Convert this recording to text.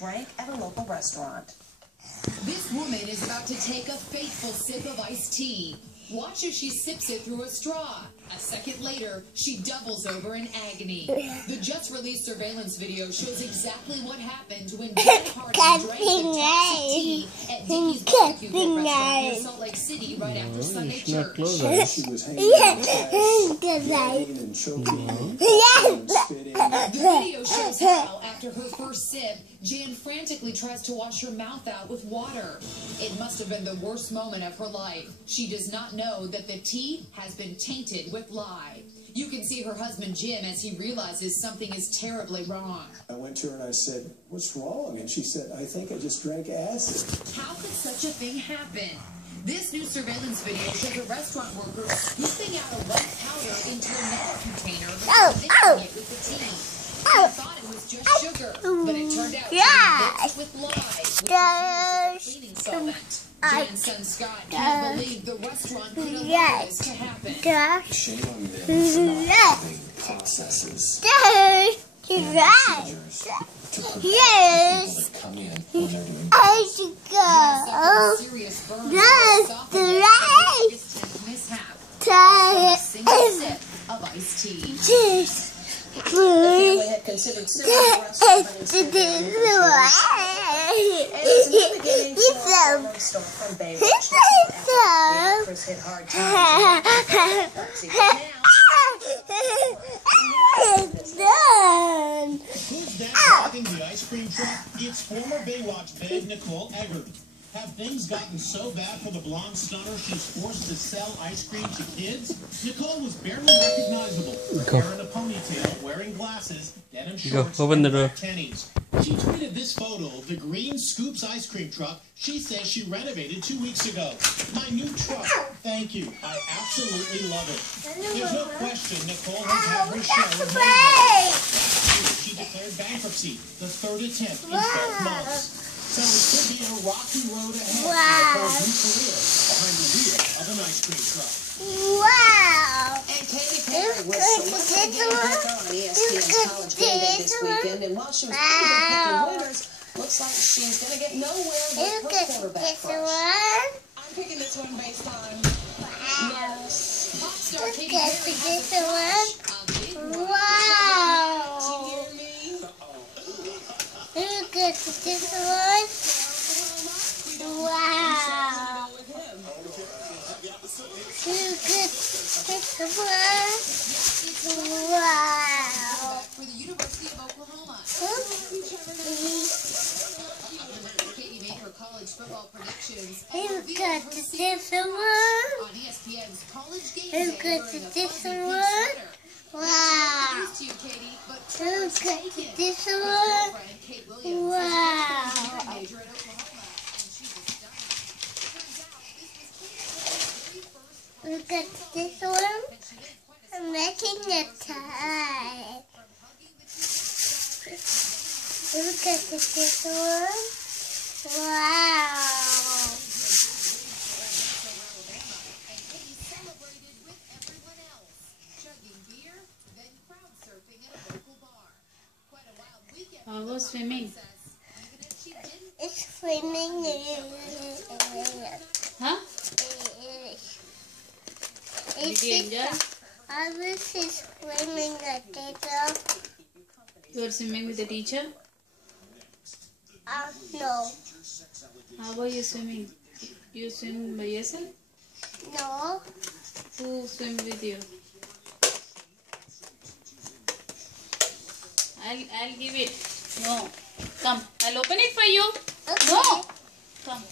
drank at a local restaurant. This woman is about to take a fateful sip of iced tea. Watch as she sips it through a straw. A second later, she doubles over in agony. The just-released surveillance video shows exactly what happened when Jen Harding drank the toxic tea at Dickey's Barbecue Pit restaurant near Salt Lake City right after Sunday church. She was hanging out and choking and spitting. The video shows how, after her first sip, Jan frantically tries to wash her mouth out with water. It must have been the worst moment of her life. She does not know that the tea has been tainted with lye. You can see her husband Jim as he realizes something is terribly wrong. I went to her and I said, "What's wrong?" And she said, "I think I just drank acid." How could such a thing happen? This new surveillance video shows a restaurant worker scooping out a white powder into another container before mixing it with the tea. He thought it was just sugar, but it turned out to be mixed with lye, which is used as a cleaning solvent. Jan's son Scott can't believe the restaurant could allow this to happen. Shame on them for not having processes, procedures to prevent people that come in when they're doing Jan suffered a serious burn to her esophagus after this mishap. From a single sip of iced tea. The family had considered several restaurants in Baywatch. And it's navigating to a former star from Baywatch. The actress hit hard times. Who's that driving the ice cream truck? It's former Baywatch babe Nicole Eggert. Have things gotten so bad for the blonde stunner she's forced to sell ice cream to kids? Nicole was barely recognizable. Hair in a ponytail, wearing glasses, denim shorts, and black tennies. She tweeted this photo of the green Scoops ice cream truck she says she renovated 2 weeks ago. "My new truck, thank you. I absolutely love it." There's no question Nicole has had her share of money. Last year she declared bankruptcy, the third attempt in 12 months. So it could be a rocky road ahead for Nicole's new career behind the wheel of an ice cream truck. And Katy Perry was selected again back on ESPN's College Game Day this weekend, and while she was pretty good picking winners, looks like she's going to get nowhere with her quarterback crush. I'm picking this one based on Yes. Pop star Katy Perry has a crush, a big one. you hear me? Look at this one. Wow. With him. Look at this one. Wow. For the University of Oklahoma. Katie made her college football predictions and Look revealed at her this secret one. crush on ESPN's College Game Day Look wearing at a this fuzzy pink one. sweater. Wow. News to you, Katie, but Look at taken. this Her one. girlfriend, Kate Williams, Wow. is a engineering major at Oklahoma, and she was stunned. Turns out this was Kate's very first Look at this one. and she lived quite a I'm making a tie. from hugging the two rock Look at this one. Wow. and Katie celebrated with everyone else, chugging beer, then crowd surfing at a local bar. Quite a wild weekend. How was swimming? Even if she didn't It's swimming. Huh? Did you enjoy? I was swimming the teacher. You were swimming with the teacher? No. How about you swimming? You swim by yourself? No. Who swim with you? I'll give it. No. Come. I'll open it for you. Okay. No. Come.